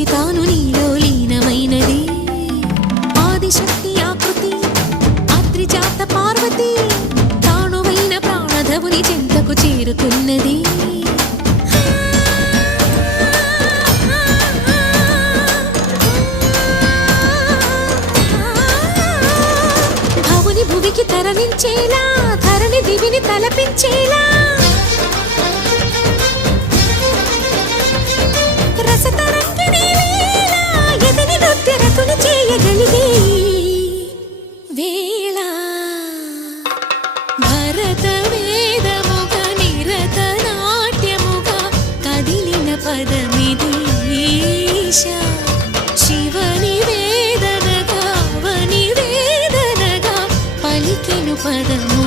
నుంచి తాను నీలో లీనమైనది ఆదిశక్తి ఆకృతి అత్రిజాత పార్వతి తానువైన ప్రాణధవుని చెంతకు చేరుతున్నది భవుని భువికి తరలించేలా ధరణి దివిని తలపించేలా రసతరంగిణి లీలా ఎదిని నృత్యరతులు చేయగలిగే వేళ భరత వేదముగా నిరత నాట్యముగా కదిలిన పదమిది ఈశ శివని వేదనగా అవని వేదనగా పలికెను పదము